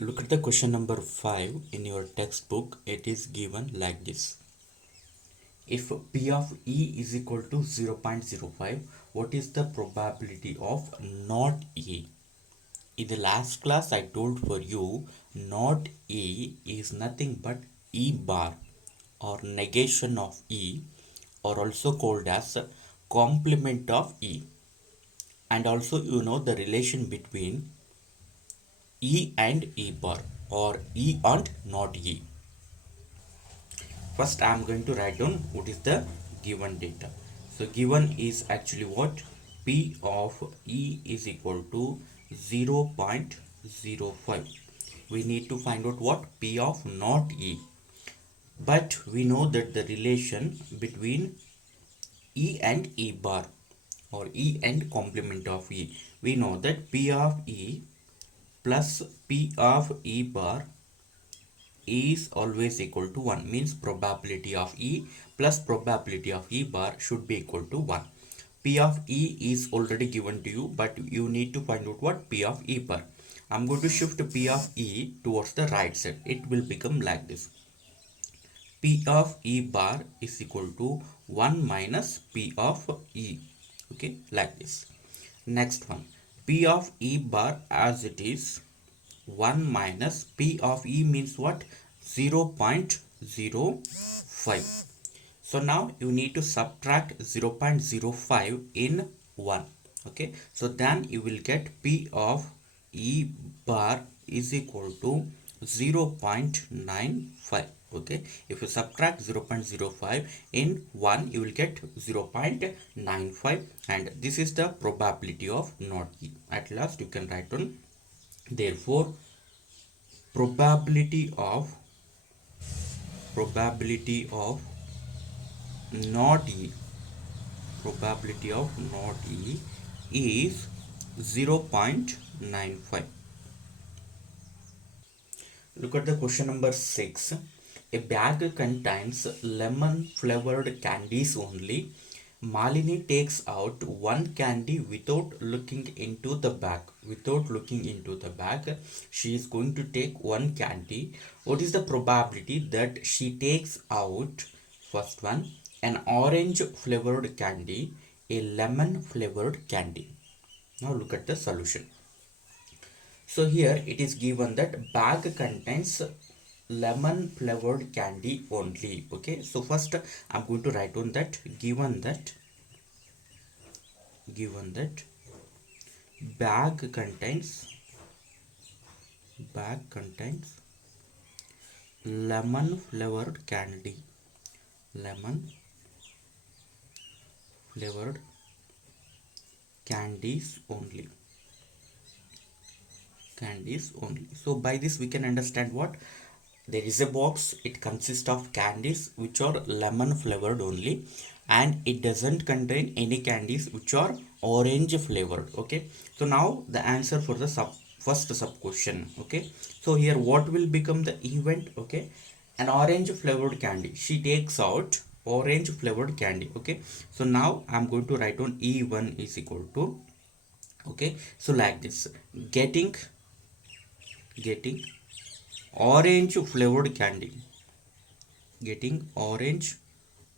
Look at the question number 5 in your textbook. It is given like this. If P of E is equal to 0.05, what is the probability of not E? In the last class, I told for you not E is nothing but E bar or negation of E, or also called as complement of E. And also you know the relation between E and E bar or E and not E. First I am going to write down what is the given data. So given is actually what? P of E is equal to 0.05. We need to find out what P of not E, but we know that the relation between E and E bar or E and complement of E, we know that P of E plus P of E bar is always equal to 1, means probability of E plus probability of E bar should be equal to 1. P of E is already given to you, but you need to find out what P of E bar. I'm going to shift P of E towards the right side. It will become like this. P of E bar is equal to 1 minus P of E. Okay, like this. Next one, P of E bar as it is 1 minus P of E means what? 0.05. So now you need to subtract 0.05 in 1. Okay, so then you will get P of E bar is equal to 0.95. Okay, if you subtract 0.05 in 1, you will get 0.95, and this is the probability of not E. At last you can write on, therefore probability of not E, probability of not E is 0.95. Look at the question number 6. A bag contains lemon flavored candies only. Malini takes out one candy without looking into the bag. Without looking into the bag, she is going to take one candy. What is the probability that she takes out, first one, an orange flavored candy, a lemon flavored candy? Now look at the solution. So here it is given that bag contains lemon flavored candy only. Okay, so first I'm going to write on that given that bag contains lemon flavored candy, lemon flavored candies only, so by this we can understand what? There is a box, it consists of candies which are lemon flavored only, and it doesn't contain any candies which are orange flavored. Okay, so now the answer for the first sub question. Okay, so here what will become the event? Okay, an orange flavored candy, she takes out orange flavored candy. Okay, so now I'm going to write on E1 is equal to, okay, so like this, getting orange flavored candy, getting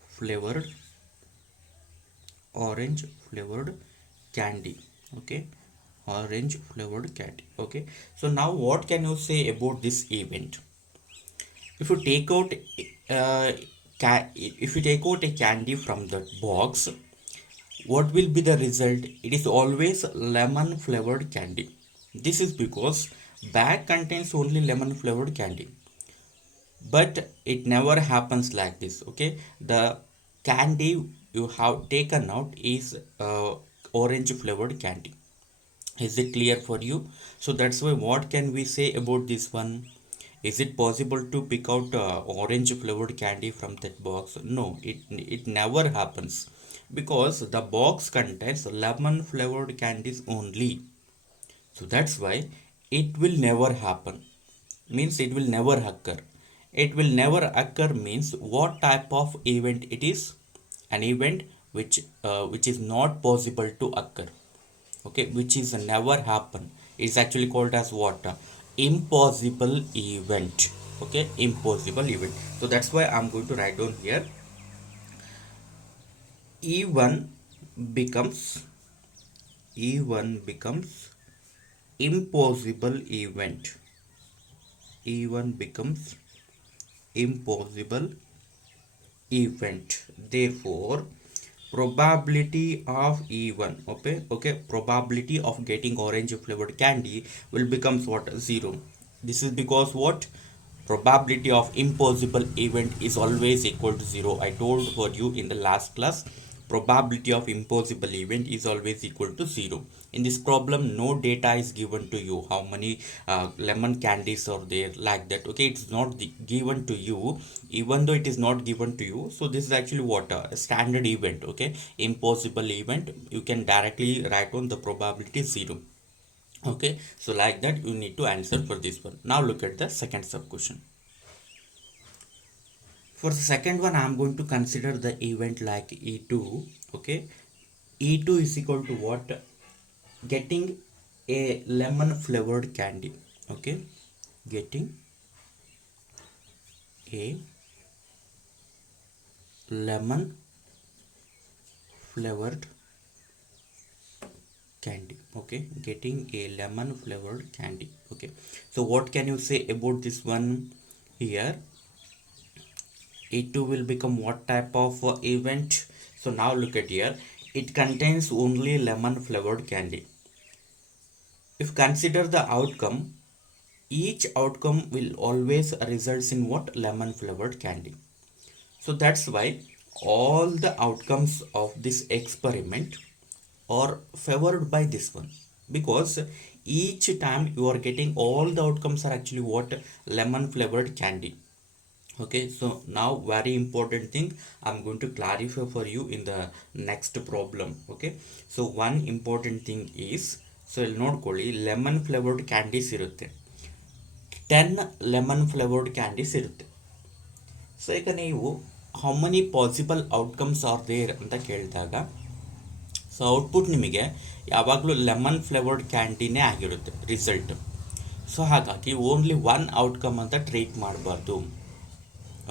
flavored orange flavored candy. Okay, orange flavored candy. Okay, so now what can you say about this event? If you take out if you take out a candy from the box, what will be the result? It is always lemon flavored candy. This is because bag contains only lemon flavored candy, but it never happens like this. Okay, the candy you have taken out is orange flavored candy. Is it clear for you? So that's why what can we say about this one? Is it possible to pick out orange flavored candy from that box? No, it never happens, because the box contains lemon flavored candies only. So that's why it will never happen, means it will never occur. It will never occur means what type of event it is? An event which is not possible to occur. Okay, which is never happen, is actually called as what? impossible event. Okay, impossible event. So that's why I'm going to write down here E1 becomes E1 becomes impossible event. E1 becomes impossible event. Therefore, probability of E1, okay, probability of getting orange flavored candy will becomes what? Zero. This is because what? Probability of impossible event is always equal to zero. I told for you in the last class, probability of impossible event is always equal to zero. In this problem, no data is given to you how many lemon candies are there, like that. Okay, it's not given to you. Even though it is not given to you, so this is actually what a standard event. Okay, impossible event, you can directly write on the probability zero. Okay, so like that you need to answer for this one. Now look at the second sub question. For the second one, I am going to consider the event like E2. Okay, E2 is equal to what? Getting a lemon flavored candy. Okay, getting a lemon flavored candy. Okay, getting a lemon flavored candy. Okay, so what can you say about this one? Here E2 will become what type of event? So now look at here, it contains only lemon flavored candy. If consider the outcome, each outcome will always results in what? Lemon flavored candy. So that's why all the outcomes of this experiment are favored by this one, because each time you are getting all the outcomes are actually what? Lemon flavored candy. Okay, so now very important thing I'm going to clarify for you in the next problem. Okay, so one important thing is, so ಇಲ್ಲಿ ನೋಡ್ಕೊಳ್ಳಿ lemon flavoured candies ಇರುತ್ತೆ, 10 lemon flavoured candies ಇರುತ್ತೆ. So ಈಗ ನೀವು how many possible outcomes are there ಅಂತ ಕೇಳಿದಾಗ, so output ನಿಮಗೆ ಯಾವಾಗಲೂ ಲೆಮನ್ ಫ್ಲೇವರ್ಡ್ ಕ್ಯಾಂಡಿನೇ ಆಗಿರುತ್ತೆ ರಿಸಲ್ಟ್. ಸೊ ಹಾಗಾಗಿ ಓನ್ಲಿ ಒನ್ ಔಟ್ಕಮ್ ಅಂತ ಟ್ರೀಟ್ ಮಾಡಬಾರ್ದು.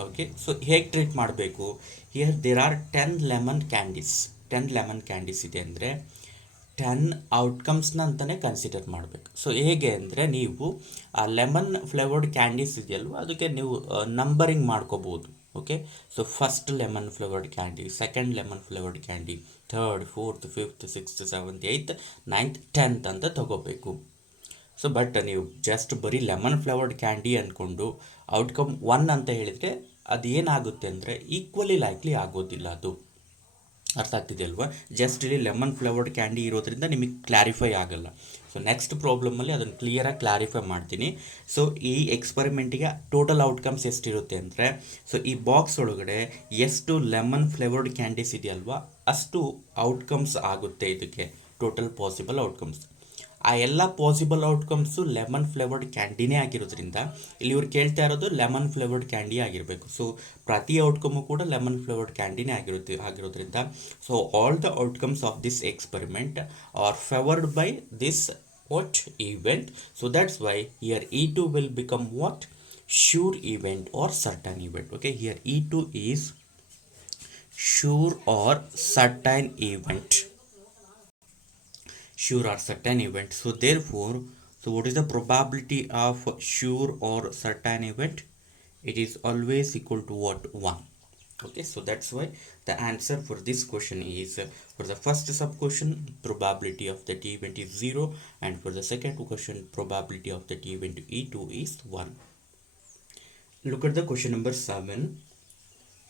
ಓಕೆ, ಸೊ ಹೇಗೆ ಟ್ರೀಟ್ ಮಾಡಬೇಕು? Here there are 10 lemon candies ಇದೆ ಅಂದರೆ 10 ಔಟ್ಕಮ್ಸ್ನ ಅಂತಲೇ ಕನ್ಸಿಡರ್ ಮಾಡಬೇಕು. ಸೊ ಹೇಗೆ ಅಂದರೆ, ನೀವು ಆ ಲೆಮನ್ ಫ್ಲೇವರ್ಡ್ ಕ್ಯಾಂಡೀಸ್ ಇದೆಯಲ್ವ, ಅದಕ್ಕೆ ನೀವು ನಂಬರಿಂಗ್ ಮಾಡ್ಕೋಬೋದು. Okay, so first lemon flavoured candy, second lemon flavoured candy, third, fourth, fifth, sixth, seventh, eighth, ninth, 10th ಅಂತ ತಗೋಬೇಕು. ಸೊ ಬಟ್ ನೀವು ಜಸ್ಟ್ ಬರೀ ಲೆಮನ್ ಫ್ಲೇವರ್ಡ್ ಕ್ಯಾಂಡಿ ಅಂದ್ಕೊಂಡು ಔಟ್ಕಮ್ 1 ಅಂತ ಹೇಳಿದರೆ ಅದೇನಾಗುತ್ತೆ ಅಂದರೆ ಈಕ್ವಲಿ ಲೈಕ್ಲಿ ಆಗೋದಿಲ್ಲ. ಅದು ಅರ್ಥ ಆಗ್ತಿದೆ ಅಲ್ವಾ? ಜಸ್ಟ್ ಇಲ್ಲಿ ಲೆಮನ್ ಫ್ಲೇವರ್ಡ್ ಕ್ಯಾಂಡಿ ಇರೋದ್ರಿಂದ ನಿಮಗೆ ಕ್ಲಾರಿಫೈ ಆಗಲ್ಲ. ಸೊ ನೆಕ್ಸ್ಟ್ ಪ್ರಾಬ್ಲಮಲ್ಲಿ ಅದನ್ನು ಕ್ಲಿಯರಾಗಿ ಕ್ಲಾರಿಫೈ ಮಾಡ್ತೀನಿ. ಸೊ ಈ ಎಕ್ಸ್ಪರಿಮೆಂಟಿಗೆ ಟೋಟಲ್ ಔಟ್ಕಮ್ಸ್ ಎಷ್ಟಿರುತ್ತೆ ಅಂದರೆ, ಸೊ ಈ ಬಾಕ್ಸ್ ಒಳಗಡೆ ಎಷ್ಟು ಲೆಮನ್ ಫ್ಲೇವರ್ಡ್ ಕ್ಯಾಂಡೀಸ್ ಇದೆಯಲ್ವಾ ಅಷ್ಟು ಔಟ್ಕಮ್ಸ್ ಆಗುತ್ತೆ. ಇದಕ್ಕೆ ಟೋಟಲ್ ಪಾಸಿಬಲ್ ಔಟ್ಕಮ್ಸ್, ಆ ಎಲ್ಲ ಪಾಸಿಬಲ್ ಔಟ್ಕಮ್ಸು ಲೆಮನ್ ಫ್ಲೇವರ್ಡ್ ಕ್ಯಾಂಡಿನೇ ಆಗಿರೋದ್ರಿಂದ ಇಲ್ಲಿ ಇವ್ರು ಕೇಳ್ತಾ ಇರೋದು ಲೆಮನ್ ಫ್ಲೇವರ್ಡ್ ಕ್ಯಾಂಡಿ ಆಗಿರಬೇಕು. ಸೊ ಪ್ರತಿ ಔಟ್ಕಮು ಕೂಡ ಲೆಮನ್ ಫ್ಲೇವರ್ಡ್ ಕ್ಯಾಂಡಿನೇ ಆಗಿರೋದ್ರಿಂದ so all the outcomes of this experiment are favoured by this what event. So that's why here E2 will become what? Sure event or certain event. Okay, here E2 is sure or certain event. Sure or certain event. So therefore, so what is the probability of sure or certain event? It is always equal to what? 1. Okay, so that's why the answer for this question is, for the first sub question probability of that event is 0, and for the second question probability of that event E2 is 1. Look at the question number 7.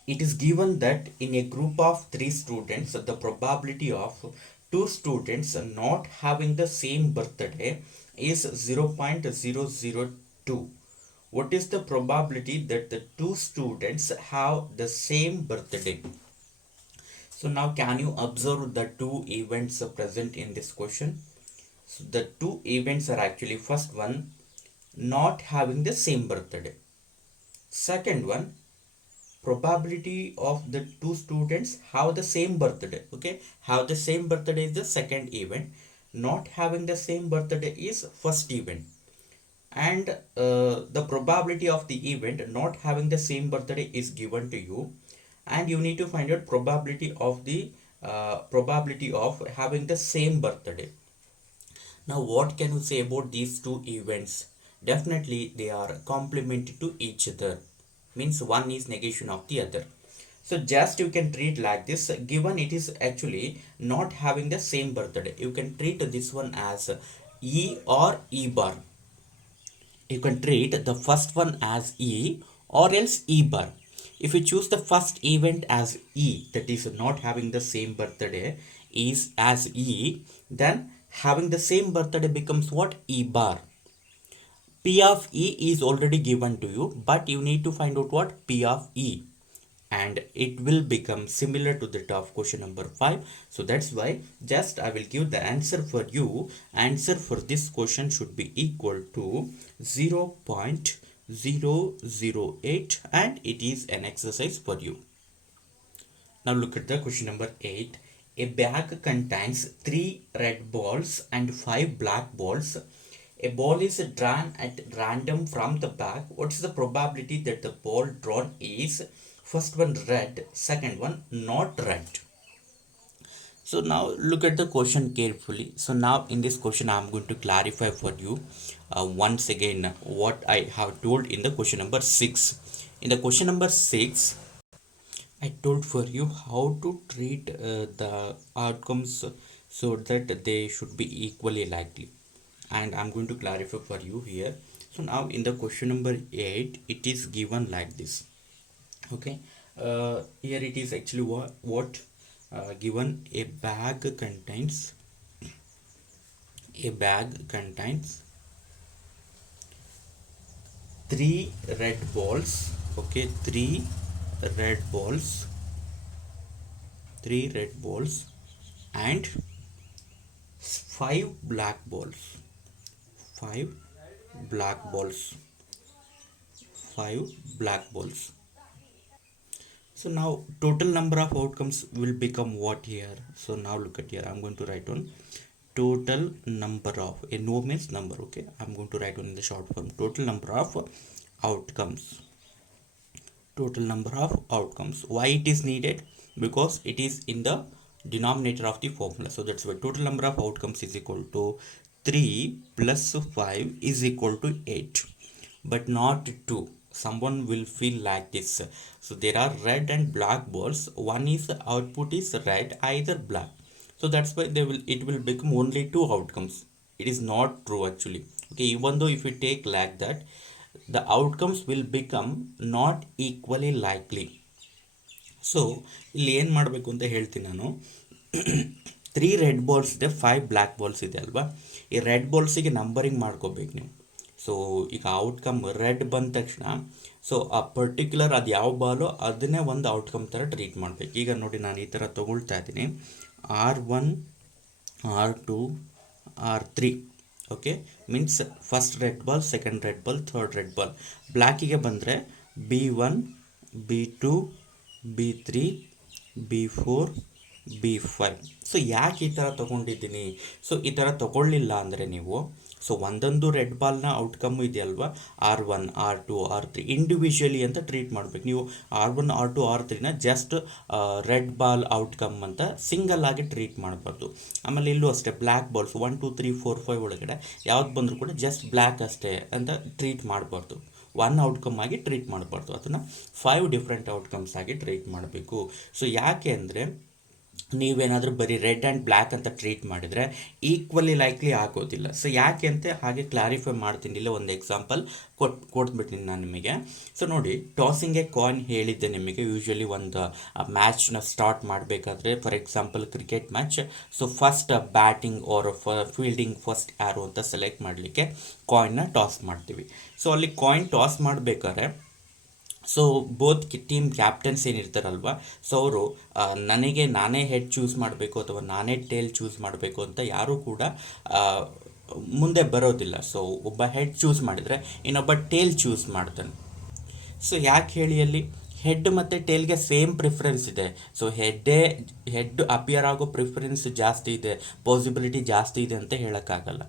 It is given that in a group of 3 students, the probability of 2 students not having the same birthday is 0.002. What is the probability that the 2 students have the same birthday? So now can you observe the 2 events present in this question? So the 2 events are actually, first one, not having the same birthday. Second one, probability of the 2 students have the same birthday. Okay, have the same birthday is the second event, not having the same birthday is first event. and the probability of the event not having the same birthday is given to you, and you need to find out probability of having the same birthday. Now, what can you say about these two events? Definitely, they are complementary to each other. Means one is negation of the other. So just you can treat like this. Given it is actually not having the same birthday, you can treat this one as E or E bar. You can treat the first one as E or else E bar. If you choose the first event as E, that is not having the same birthday, is as E, then having the same birthday becomes what? E bar. P of E is already given to you, but you need to find out what? P of E. And it will become similar to that of question number 5. So that's why just I will give the answer for you. Answer for this question should be equal to 0.008, and it is an exercise for you. Now look at the question number 8. A bag contains 3 red balls and 5 black balls. A ball is drawn at random from the bag. What is the probability that the ball drawn is first one red, second one not red? So now look at the question carefully. So now in this question I am going to clarify for you once again what I have told in the question number 6. In the question number 6, I told for you how to treat the outcomes so that they should be equally likely, and I'm going to clarify for you here. So now in the question number 8, it is given like this. Okay, here it is actually what given. A bag contains 3 red balls. Okay, 3 red balls and 5 black balls. 5 black balls. 5 black balls. So now total number of outcomes will become what here? So now look at here. I'm going to write on total number of, a no means number. Okay, I'm going to write on in the short form, total number of outcomes. Total number of outcomes. Why it is needed? Because it is in the denominator of the formula. So that's why total number of outcomes is equal to 3 plus 5 is equal to 8, but not 2. Someone will feel like this. So there are red and black balls. One is output is red, either black. So that's why it will become only 2 outcomes. It is not true actually. Okay, even though if you take like that, the outcomes will become not equally likely. So ಇಲ್ಲಿ ಏನು ಮಾಡಬೇಕು ಅಂತ ಹೇಳ್ತೀನಿ ನಾನು. 3 red balls ಇದೆ, 5 black balls ಇದೆ ಅಲ್ವಾ. ಈ ರೆಡ್ ಬಾಲ್ಸಿಗೆ ನಂಬರಿಂಗ್ ಮಾಡ್ಕೋಬೇಕು ನೀವು. ಸೊ ಈಗ ಔಟ್ಕಮ್ ರೆಡ್ ಬಂದ ತಕ್ಷಣ ಸೊ ಆ ಪರ್ಟಿಕ್ಯುಲರ್ ಅದು ಯಾವ ಬಾಲೋ ಅದನ್ನೇ ಒಂದು ಔಟ್ಕಮ್ ಥರ ಟ್ರೀಟ್ ಮಾಡಬೇಕು. ಈಗ ನೋಡಿ ನಾನು ಈ ಥರ ತೊಗೊಳ್ತಾ ಇದ್ದೀನಿ, R1, R2, R3. Okay, means first red ball, second red ball, third red ball. ಬ್ಲ್ಯಾಕಿಗೆ ಬಂದರೆ B1, B2, B3, B4, B5. So ಯಾಕೆ ಈ ಥರ ತೊಗೊಂಡಿದ್ದೀನಿ? ಸೊ ಈ ಥರ ತೊಗೊಳ್ಳಿಲ್ಲ ಅಂದರೆ ನೀವು, ಸೊ ಒಂದೊಂದು ರೆಡ್ ಬಾಲ್ನ ಔಟ್ಕಮ್ಮು ಇದೆಯಲ್ವಾ, R1, R2, R3 ಇಂಡಿವಿಜುವಲಿ ಅಂತ ಟ್ರೀಟ್ ಮಾಡಬೇಕು. ನೀವು R1, R2, R3ನ ಜಸ್ಟ್ ರೆಡ್ ಬಾಲ್ ಔಟ್ಕಮ್ ಅಂತ ಸಿಂಗಲ್ ಆಗಿ ಟ್ರೀಟ್ ಮಾಡಬಾರ್ದು. ಆಮೇಲೆ ಇಲ್ಲೂ ಅಷ್ಟೇ ಬ್ಲ್ಯಾಕ್ ಬಾಲ್ಸ್ 1, 2, 3, 4, 5 ಒಳಗಡೆ ಯಾವ್ದು ಬಂದರೂ ಕೂಡ ಜಸ್ಟ್ ಬ್ಲ್ಯಾಕ್ ಅಷ್ಟೇ ಅಂತ ಟ್ರೀಟ್ ಮಾಡಬಾರ್ದು. ಒನ್ ಔಟ್ಕಮ್ ಆಗಿ ಟ್ರೀಟ್ ಮಾಡಬಾರ್ದು, ಅದನ್ನು 5 ಡಿಫ್ರೆಂಟ್ ಔಟ್ಕಮ್ಸ್ ಆಗಿ ಟ್ರೀಟ್ ಮಾಡಬೇಕು. ಸೊ ಯಾಕೆ ಅಂದರೆ ನೀವೇನಾದರೂ ಬರೀ ರೆಡ್ ಆ್ಯಂಡ್ ಬ್ಲ್ಯಾಕ್ ಅಂತ ಟ್ರೀಟ್ ಮಾಡಿದರೆ ಈಕ್ವಲಿ ಲೈಕ್ಲಿ ಆಗೋದಿಲ್ಲ. ಸೊ ಯಾಕೆ ಅಂತ ಹಾಗೆ ಕ್ಲಾರಿಫೈ ಮಾಡ್ತೀನಿ. ಇಲ್ಲ ಒಂದು ಎಕ್ಸಾಂಪಲ್ ಕೊಟ್ಬಿಡ್ತೀನಿ ನಾನು ನಿಮಗೆ. ಸೊ ನೋಡಿ, ಟಾಸಿಂಗ್ ಎ ಕಾಯಿನ್ ಹೇಳಿದ್ದೆ ನಿಮಗೆ. ಯೂಶ್ವಲಿ ಒಂದು ಮ್ಯಾಚ್ನ ಸ್ಟಾರ್ಟ್ ಮಾಡಬೇಕಾದ್ರೆ, for example cricket match, so first batting or fielding first ಯಾರು ಅಂತ ಸೆಲೆಕ್ಟ್ ಮಾಡಲಿಕ್ಕೆ ಕಾಯಿನ್ನ ಟಾಸ್ ಮಾಡ್ತೀವಿ. ಸೊ ಅಲ್ಲಿ ಕಾಯಿನ್ ಟಾಸ್ ಮಾಡಬೇಕಾದ್ರೆ ಸೊ ಬೋತ್ ಟೀಮ್ ಕ್ಯಾಪ್ಟನ್ಸ್ ಏನಿರ್ತಾರಲ್ವ, ಸೊ ಅವರು ನಾನೇ ಹೆಡ್ ಚೂಸ್ ಮಾಡಬೇಕು ಅಥವಾ ನಾನೇ ಟೇಲ್ ಚೂಸ್ ಮಾಡಬೇಕು ಅಂತ ಯಾರೂ ಕೂಡ ಮುಂದೆ ಬರೋದಿಲ್ಲ. ಸೊ ಒಬ್ಬ ಹೆಡ್ ಚೂಸ್ ಮಾಡಿದರೆ ಇನ್ನೊಬ್ಬ ಟೇಲ್ ಚೂಸ್ ಮಾಡ್ತಾನೆ. ಸೊ ಯಾಕೆ ಹೇಳಿ ಅಲ್ಲಿ? ಹೆಡ್ ಮತ್ತು ಟೇಲ್ಗೆ ಸೇಮ್ ಪ್ರಿಫರೆನ್ಸ್ ಇದೆ. ಸೊ ಹೆಡ್ ಅಪಿಯರ್ ಆಗೋ ಪ್ರಿಫರೆನ್ಸ್ ಜಾಸ್ತಿ ಇದೆ, ಪಾಸಿಬಿಲಿಟಿ ಜಾಸ್ತಿ ಇದೆ ಅಂತ ಹೇಳೋಕ್ಕಾಗಲ್ಲ.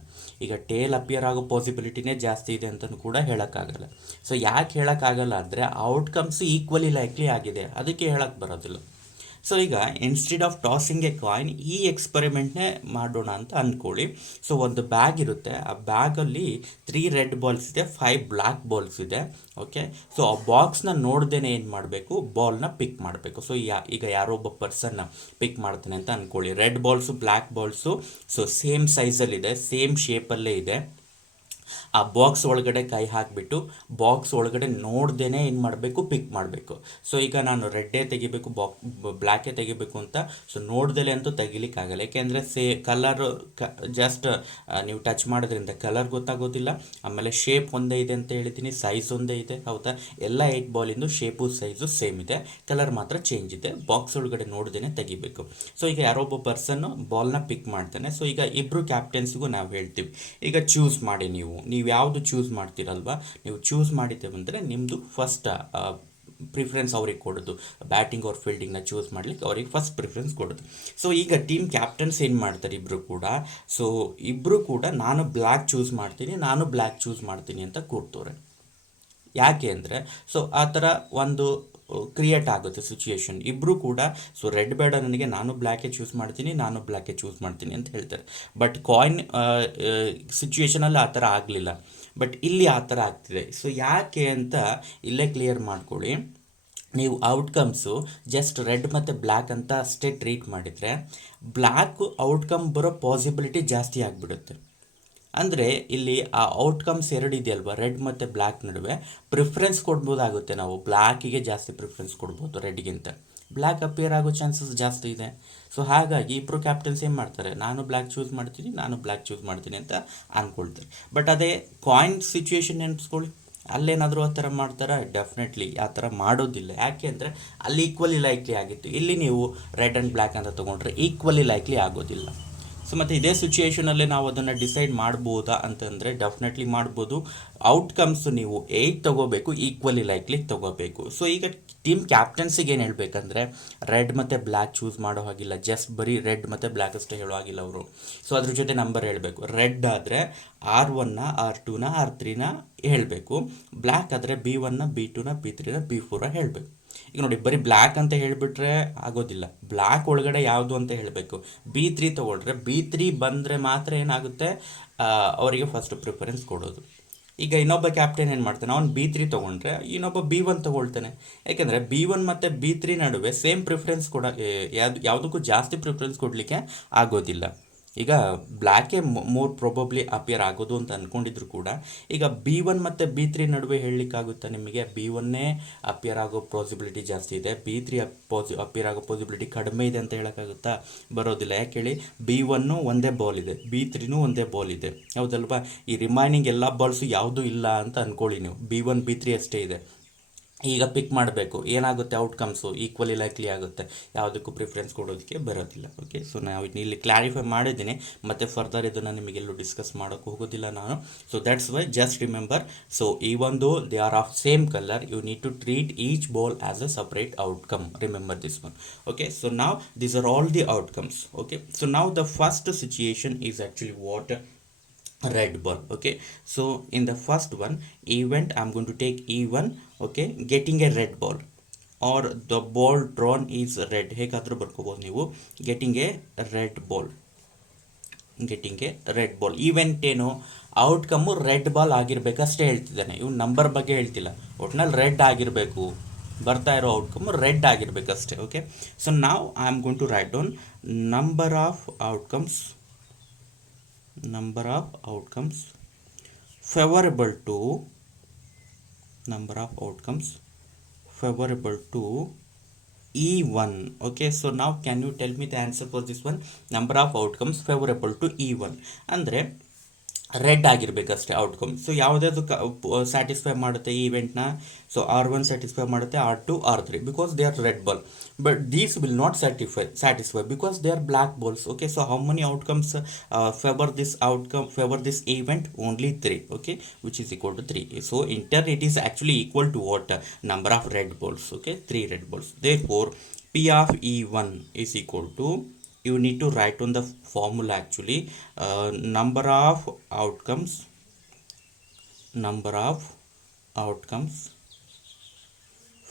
ಈಗ ಟೇಲ್ ಅಪಿಯರ್ ಆಗೋ ಪಾಸಿಬಿಲಿಟಿನೇ ಜಾಸ್ತಿ ಇದೆ ಅಂತಲೂ ಕೂಡ ಹೇಳೋಕ್ಕಾಗಲ್ಲ. ಸೊ ಯಾಕೆ ಹೇಳೋಕ್ಕಾಗಲ್ಲ ಅಂದರೆ ಔಟ್ಕಮ್ಸ್ ಈಕ್ವಲಿ ಲೈಕ್ಲಿ ಆಗಿದೆ, ಅದಕ್ಕೆ ಹೇಳಕ್ಕೆ ಬರೋದಿಲ್ಲ. ಸೊ ಈಗ instead of tossing A coin ಈ ಎಕ್ಸ್ಪೆರಿಮೆಂಟ್ನೇ ಮಾಡೋಣ ಅಂತ ಅಂದ್ಕೊಳ್ಳಿ. ಸೊ ಒಂದು ಬ್ಯಾಗ್ ಇರುತ್ತೆ, ಆ ಬ್ಯಾಗಲ್ಲಿ 3 ರೆಡ್ ಬಾಲ್ಸ್ ಇದೆ, 5 ಬ್ಲ್ಯಾಕ್ ಬಾಲ್ಸ್ ಇದೆ. ಓಕೆ, ಸೊ ಆ ಬಾಕ್ಸ್ನ ನೋಡ್ದೇನೆ ಏನು ಮಾಡಬೇಕು, ಬಾಲ್ನ ಪಿಕ್ ಮಾಡಬೇಕು. ಸೊ ಈಗ ಯಾರೋ ಒಬ್ಬ ಪರ್ಸನ್ನ ಪಿಕ್ ಮಾಡ್ತಾನೆ ಅಂತ ಅಂದ್ಕೊಳ್ಳಿ. Red balls black balls so same ಸೈಜಲ್ಲಿದೆ, ಸೇಮ್ ಶೇಪಲ್ಲೇ ಇದೆ. ಆ ಬಾಕ್ಸ್ ಒಳಗಡೆ ಕೈ ಹಾಕಿಬಿಟ್ಟು ಬಾಕ್ಸ್ ಒಳಗಡೆ ನೋಡ್ದೇನೆ ಏನು ಮಾಡಬೇಕು, ಪಿಕ್ ಮಾಡಬೇಕು. ಸೊ ಈಗ ನಾನು ರೆಡ್ಡೇ ತೆಗಿಬೇಕು, ಬ್ಲ್ಯಾಕೇ ತೆಗಿಬೇಕು ಅಂತ ಸೊ ನೋಡ್ದಲೇ ಅಂತೂ ತೆಗಿಲಿಕ್ಕಾಗಲ್ಲ. ಯಾಕೆಂದರೆ ಕಲರ್ ಜಸ್ಟ್ ನೀವು ಟಚ್ ಮಾಡೋದ್ರಿಂದ ಕಲರ್ ಗೊತ್ತಾಗೋದಿಲ್ಲ. ಆಮೇಲೆ ಶೇಪ್ ಒಂದೇ ಇದೆ ಅಂತ ಹೇಳಿದ್ದೀನಿ, ಸೈಜ್ ಒಂದೇ ಇದೆ, ಹೌದಾ? ಎಲ್ಲ 8 ಬಾಲಿಂದು ಶೇಪು ಸೈಜು ಸೇಮ್ ಇದೆ, ಕಲರ್ ಮಾತ್ರ ಚೇಂಜ್ ಇದೆ. ಬಾಕ್ಸ್ ಒಳಗಡೆ ನೋಡ್ದೇನೆ ತೆಗಿಬೇಕು. ಸೊ ಈಗ ಯಾರೊಬ್ಬ ಪರ್ಸನ್ನು ಬಾಲ್ನ ಪಿಕ್ ಮಾಡ್ತಾನೆ. ಸೊ ಈಗ ಇಬ್ಬರು ಕ್ಯಾಪ್ಟನ್ಸ್ಗೂ ನಾವು ಹೇಳ್ತೀವಿ, ಈಗ ಚೂಸ್ ಮಾಡಿ ನೀವು ಯಾವುದು ಚೂಸ್ ಮಾಡ್ತೀರಲ್ವ, ನೀವು ಚೂಸ್ ಮಾಡಿದ್ದೇವೆಂದರೆ ನಿಮ್ಮದು ಫಸ್ಟ್ ಪ್ರಿಫರೆನ್ಸ್ ಅವ್ರಿಗೆ ಕೊಡೋದು. ಬ್ಯಾಟಿಂಗ್ ಅವ್ರ ಫೀಲ್ಡಿಂಗ್ನ ಚೂಸ್ ಮಾಡ್ಲಿಕ್ಕೆ ಅವ್ರಿಗೆ ಫಸ್ಟ್ ಪ್ರಿಫರೆನ್ಸ್ ಕೊಡೋದು. ಸೊ ಈಗ ಟೀಮ್ ಕ್ಯಾಪ್ಟನ್ಸ್ ಏನು ಮಾಡ್ತಾರೆ ಇಬ್ಬರು ಕೂಡ, ಸೊ ಇಬ್ಬರು ಕೂಡ ನಾನು ಬ್ಲ್ಯಾಕ್ ಚೂಸ್ ಮಾಡ್ತೀನಿ ಅಂತ ಕೂರ್ತವ್ರೆ. ಯಾಕೆ ಅಂದರೆ ಸೊ ಆ ಥರ ಒಂದು ಕ್ರಿಯೇಟ್ ಆಗುತ್ತೆ ಸಿಚುಯೇಷನ್. ಇಬ್ಬರು ಕೂಡ ಸೊ ರೆಡ್ ಬೇಡ ನನಗೆ, ನಾನು ಬ್ಲ್ಯಾಕೇ ಚೂಸ್ ಮಾಡ್ತೀನಿ ಅಂತ ಹೇಳ್ತಾರೆ. ಬಟ್ ಕಾಯಿನ್ ಸಿಚುಯೇಷನಲ್ಲಿ ಆ ಥರ ಆಗಲಿಲ್ಲ, ಬಟ್ ಇಲ್ಲಿ ಆ ಥರ ಆಗ್ತಿದೆ. ಸೊ ಯಾಕೆ ಅಂತ ಇಲ್ಲೇ ಕ್ಲಿಯರ್ ಮಾಡ್ಕೊಳ್ಳಿ. ನೀವು ಔಟ್ಕಮ್ಸು ಜಸ್ಟ್ ರೆಡ್ ಮತ್ತು ಬ್ಲ್ಯಾಕ್ ಅಂತ ಅಷ್ಟೇ ಟ್ರೀಟ್ ಮಾಡಿದರೆ ಬ್ಲ್ಯಾಕ್ ಔಟ್ಕಮ್ ಬರೋ ಪಾಸಿಬಿಲಿಟಿ ಜಾಸ್ತಿ ಆಗಿಬಿಡುತ್ತೆ. ಅಂದರೆ ಇಲ್ಲಿ ಆ ಔಟ್ಕಮ್ಸ್ ಎರಡು ಇದೆಯಲ್ವ, ರೆಡ್ ಮತ್ತು ಬ್ಲ್ಯಾಕ್ ನಡುವೆ ಪ್ರಿಫರೆನ್ಸ್ ಕೊಡ್ಬೋದಾಗುತ್ತೆ. ನಾವು ಬ್ಲ್ಯಾಕಿಗೆ ಜಾಸ್ತಿ ಪ್ರಿಫರೆನ್ಸ್ ಕೊಡ್ಬೋದು ರೆಡ್ಗಿಂತ. ಬ್ಲ್ಯಾಕ್ ಅಪಿಯರ್ ಆಗೋ ಚಾನ್ಸಸ್ ಜಾಸ್ತಿ ಇದೆ. ಸೊ ಹಾಗಾಗಿ ಇಬ್ಬರು ಕ್ಯಾಪ್ಟನ್ಸ್ ಏನು ಮಾಡ್ತಾರೆ, ನಾನು ಬ್ಲ್ಯಾಕ್ ಚೂಸ್ ಮಾಡ್ತೀನಿ ಅಂತ ಅಂದ್ಕೊಳ್ತಾರೆ. ಬಟ್ ಅದೇ ಕಾಯಿನ್ ಸಿಚುಯೇಷನ್ ನೆನೆಸ್ಕೊಳ್ಳಿ, ಅಲ್ಲೇನಾದರೂ ಆ ಥರ ಮಾಡ್ತಾರೆ? ಡೆಫಿನೆಟ್ಲಿ ಆ ಥರ ಮಾಡೋದಿಲ್ಲ. ಯಾಕೆ ಅಂದರೆ ಅಲ್ಲಿ ಈಕ್ವಲಿ ಲೈಕ್ಲಿ ಆಗಿತ್ತು. ಇಲ್ಲಿ ನೀವು ರೆಡ್ ಆ್ಯಂಡ್ ಬ್ಲ್ಯಾಕ್ ಅಂತ ತೊಗೊಂಡ್ರೆ ಈಕ್ವಲಿ ಲೈಕ್ಲಿ ಆಗೋದಿಲ್ಲ. ಸೊ ಮತ್ತು ಇದೇ ಸಿಚುಯೇಷನಲ್ಲೇ ನಾವು ಅದನ್ನು ಡಿಸೈಡ್ ಮಾಡ್ಬೋದಾ ಅಂತಂದರೆ ಡೆಫಿನೆಟ್ಲಿ ಮಾಡ್ಬೋದು. ಔಟ್ಕಮ್ಸು ನೀವು 8 ತೊಗೋಬೇಕು, ಈಕ್ವಲಿ ಲೈಕ್ಲಿ ತೊಗೋಬೇಕು. ಸೊ ಈಗ ಟೀಮ್ ಕ್ಯಾಪ್ಟನ್ಸಿಗೆ ಏನು ಹೇಳಬೇಕಂದ್ರೆ ರೆಡ್ ಮತ್ತು ಬ್ಲ್ಯಾಕ್ ಚೂಸ್ ಮಾಡೋ ಹಾಗಿಲ್ಲ, ಜಸ್ಟ್ ಬರೀ ರೆಡ್ ಮತ್ತು ಬ್ಲ್ಯಾಕ್ ಅಷ್ಟೇ ಹೇಳೋ ಹಾಗಿಲ್ಲ ಅವರು. ಸೊ ಅದ್ರ ಜೊತೆ ನಂಬರ್ ಹೇಳಬೇಕು. ರೆಡ್ ಆದರೆ R1ನ R2ನ R3ನ ಹೇಳಬೇಕು, ಬ್ಲ್ಯಾಕ್ ಆದರೆ B1ನ B2ನ B3ನ B4 ಹೇಳಬೇಕು. ಈಗ ನೋಡಿ, ಬರೀ ಬ್ಲ್ಯಾಕ್ ಅಂತ ಹೇಳಿಬಿಟ್ರೆ ಆಗೋದಿಲ್ಲ, ಬ್ಲ್ಯಾಕ್ ಒಳಗಡೆ ಯಾವುದು ಅಂತ ಹೇಳಬೇಕು. B3 ತೊಗೊಳ್ರೆ B3 ಬಂದರೆ ಮಾತ್ರ ಏನಾಗುತ್ತೆ, ಅವರಿಗೆ ಫಸ್ಟ್ ಪ್ರಿಫರೆನ್ಸ್ ಕೊಡೋದು. ಈಗ ಇನ್ನೊಬ್ಬ ಕ್ಯಾಪ್ಟನ್ ಏನು ಮಾಡ್ತಾನೆ, ಅವ್ನು B3 ತೊಗೊಂಡ್ರೆ ಇನ್ನೊಬ್ಬ B1 ತೊಗೊಳ್ತಾನೆ. ಯಾಕೆಂದರೆ B1 ಮತ್ತು B3 ನಡುವೆ ಸೇಮ್ ಪ್ರಿಫರೆನ್ಸ್ ಯಾವುದಕ್ಕೂ ಜಾಸ್ತಿ ಪ್ರಿಫರೆನ್ಸ್ ಕೊಡಲಿಕ್ಕೆ ಆಗೋದಿಲ್ಲ. ಈಗ ಬ್ಲ್ಯಾಕೇ ಮೋರ್ ಪ್ರೊಬಬ್ಲಿ ಅಪಿಯರ್ ಆಗೋದು ಅಂತ ಅಂದ್ಕೊಂಡಿದ್ರು ಕೂಡ ಈಗ B1 ಮತ್ತು B3 ನಡುವೆ ಹೇಳಲಿಕ್ಕಾಗುತ್ತಾ ನಿಮಗೆ? B1ನೇ ಅಪಿಯರ್ ಆಗೋ ಪಾಸಿಬಿಲಿಟಿ ಜಾಸ್ತಿ ಇದೆ, B3 ಅಪಿಯರ್ ಆಗೋ ಪಾಸಿಬಿಲಿಟಿ ಕಡಿಮೆ ಇದೆ ಅಂತ ಹೇಳೋಕ್ಕಾಗುತ್ತಾ? ಬರೋದಿಲ್ಲ. ಯಾಕೆ ಹೇಳಿ, B1 ಒಂದೇ ಬಾಲ್ ಇದೆ, B3 ಒಂದೇ ಬಾಲ್ ಇದೆ, ಹೌದಲ್ವಾ? ಈ ರಿಮೈನಿಂಗ್ ಎಲ್ಲ ಬಾಲ್ಸು ಯಾವುದೂ ಇಲ್ಲ ಅಂತ ಅಂದ್ಕೊಳ್ಳಿ ನೀವು, B1 B3 ಅಷ್ಟೇ ಇದೆ. ಈಗ ಪಿಕ್ ಮಾಡಬೇಕು, ಏನಾಗುತ್ತೆ, ಔಟ್ಕಮ್ಸು ಈಕ್ವಲಿ ಲೈಕ್ಲಿ ಆಗುತ್ತೆ, ಯಾವುದಕ್ಕೂ ಪ್ರಿಫರೆನ್ಸ್ ಕೊಡೋದಕ್ಕೆ ಬರೋದಿಲ್ಲ. ಓಕೆ, ಸೊ ನಾವು ಇಲ್ಲಿ ಕ್ಲಾರಿಫೈ ಮಾಡಿದ್ದೀನಿ, ಮತ್ತು ಫರ್ದರ್ ಇದನ್ನು ನಿಮಗೆಲ್ಲೂ ಡಿಸ್ಕಸ್ ಮಾಡೋಕ್ಕೆ ಹೋಗೋದಿಲ್ಲ ನಾನು. So that's why just remember, so even though they are of same colour, you need to treat each ball as a separate outcome. Remember this one. Okay, so now these are all the outcomes. Okay, so now the first situation is actually what? Red ball. Okay, so in the first one event I'm going to take E1, okay, getting a red ball or the ball drawn is red, ಹೇಗಾದರೂ ಬರ್ಕೋಬೋದು ನೀವು. Getting A red ball event ಏನು, outcome red ball ಆಗಿರ್ಬೇಕಷ್ಟೇ ಹೇಳ್ತಿದ್ದಾನೆ. ಇವ್ನು number ಬಗ್ಗೆ ಹೇಳ್ತಿಲ್ಲ, ಒಟ್ನಲ್ಲಿ red ಆಗಿರಬೇಕು, ಬರ್ತಾ ಇರೋ ಔಟ್ಕಮ್ ರೆಡ್ ಆಗಿರ್ಬೇಕಷ್ಟೇ. ಓಕೆ, ಸೊ ನಾವು I am going to write down number of outcomes favorable to E1. Okay, so now can you tell me the answer for this one? Number of outcomes favorable to E1 ಅಂದರೆ red ಆಗಿರ್ಬೇಕಷ್ಟೇ outcome. So ಯಾವುದಾದ್ರು satisfy ಮಾಡುತ್ತೆ ಈ ಇವೆಂಟ್ನ, so R1 satisfy ಮಾಡುತ್ತೆ, R2, R3 because they are red ball. But these will not satisfy because they are black balls. Okay, so how many outcomes favor this event? Only 3. Okay, which is equal to 3. So in turn it is actually equal to what? Number of red balls. Okay, 3 red balls. Therefore P of E1 is equal to, you need to write on the formula actually, number of outcomes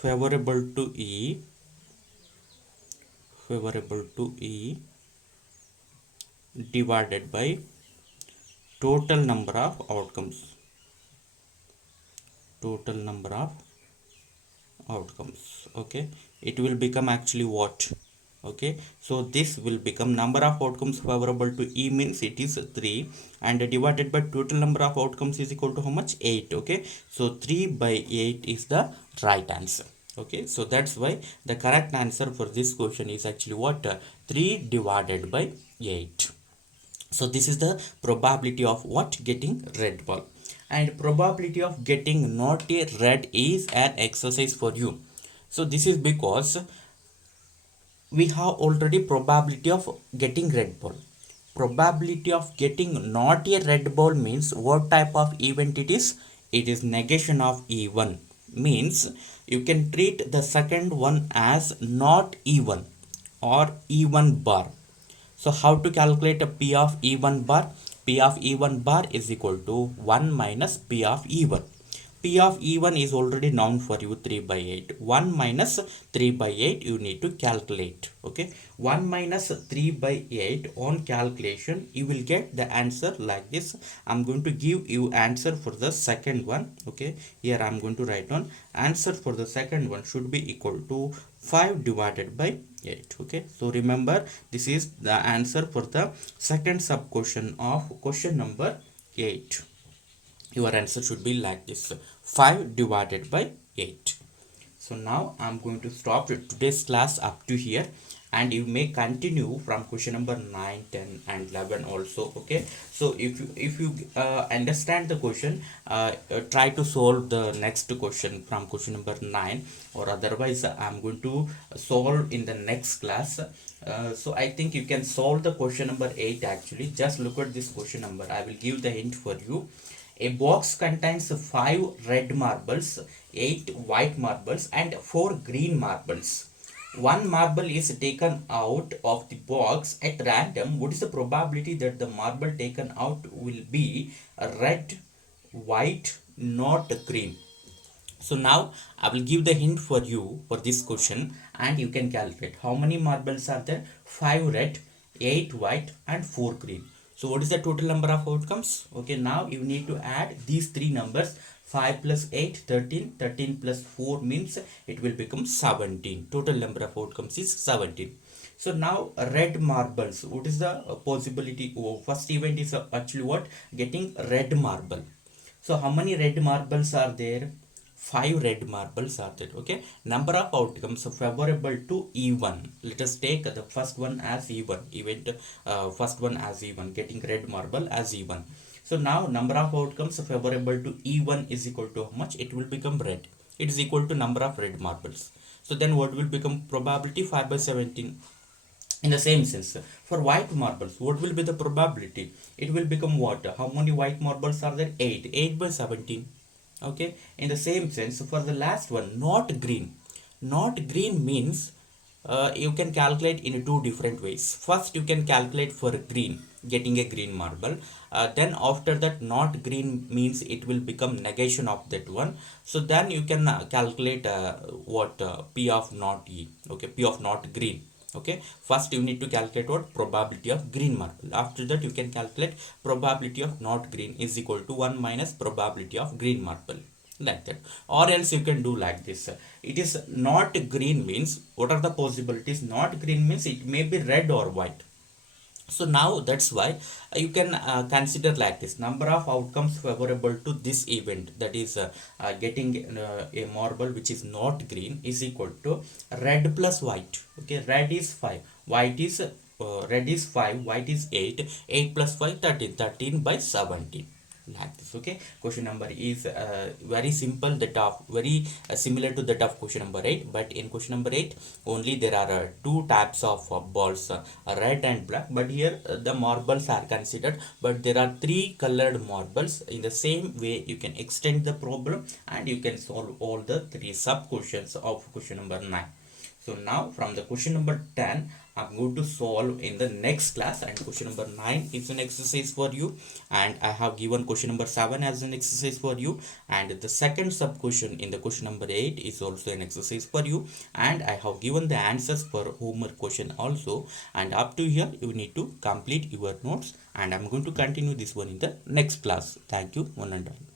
favorable to E divided by total number of outcomes. Okay, it will become actually what? Okay, so this will become number of outcomes favorable to E means it is 3, and divided by total number of outcomes is equal to how much? 8. Okay, so 3 by 8 is the right answer. Okay, so that's why the correct answer for this question is actually what? 3 divided by 8. So this is the probability of what? Getting red ball. And probability of getting not a red is an exercise for you. So this is because we have already probability of getting red ball. Probability of getting not a red ball means what type of event it is? It is negation of E1. Means you can treat the second one as not E1 or E1 bar. So how to calculate a P of E1 bar? P of E1 bar is equal to 1 minus P of E1. P of E1 is already known for you, 3 by 8. 1 minus 3 by 8 you need to calculate. Okay, 1 minus 3 by 8 on calculation you will get the answer like this. I'm going to give you answer for the second one. Okay, here I'm going to write on answer for the second one should be equal to 5 divided by 8. Okay, so remember this is the answer for the second sub question of question number 8. Your answer should be like this, 5 divided by 8. So now I'm going to stop today's class up to here, and you may continue from question number 9, 10 and 11 also. Okay, so if you understand the question, try to solve the next question from question number 9, or otherwise I'm going to solve in the next class. So I think you can solve the question number 8 actually. Just look at this question number. I will give the hint for you. A box contains 5 red marbles, 8 white marbles, and 4 green marbles. One marble is taken out of the box at random. What is the probability that the marble taken out will be red, white, not green? So now I will give the hint for you for this question, and you can calculate how many marbles are there. 5 red, 8 white, and 4 green. So what is the total number of outcomes? Okay, now you need to add these three numbers. 5 plus 8, 13. 13 plus 4 means it will become 17. Total number of outcomes is 17. So now red marbles. What is the possibility? Oh, first event is actually what? Getting red marble. So how many red marbles are there? 5 red marbles are there. Okay, number of outcomes favorable to E1. Let us take the first one as E1 event. First one as E1, getting red marble as E1. So now number of outcomes favorable to E1 is equal to how much? It will become red. It is equal to number of red marbles. So then what will become probability? 5 by 17. In the same sense, for white marbles, what will be the probability? It will become what? How many white marbles are there? 8. 8 by 17. Okay, in the same sense, for the last one, not green. Not green means you can calculate in two different ways. First, you can calculate for green, getting a green marble. Then after that, not green means it will become negation of that one. So then you can calculate what P of not E. Okay, P of not green. Okay, first you need to calculate what? Probability of green marble. After that you can calculate probability of not green is equal to 1 minus probability of green marble, like that. Or else you can do like this. It is not green means what are the possibilities? Not green means it may be red or white. So now that's why you can consider like this, number of outcomes favorable to this event, that is getting a marble which is not green is equal to red plus white. Okay, red is 5, white is red is 5, white is 8, 8 plus 5 13, 13 by 17, like this. Okay, question number is very simple, that of very similar to that of question number 8, but in question number 8 only there are two types of balls, red and black, but here the marbles are considered, but there are three colored marbles. In the same way you can extend the problem and you can solve all the three sub questions of question number 9. So now from the question number 10, I'm going to solve in the next class, and question number 9 is an exercise for you, and I have given question number 7 as an exercise for you, and the second sub question in the question number 8 is also an exercise for you, and I have given the answers for homework question also, and up to here you need to complete your notes, and I'm going to continue this one in the next class. Thank you, one and all.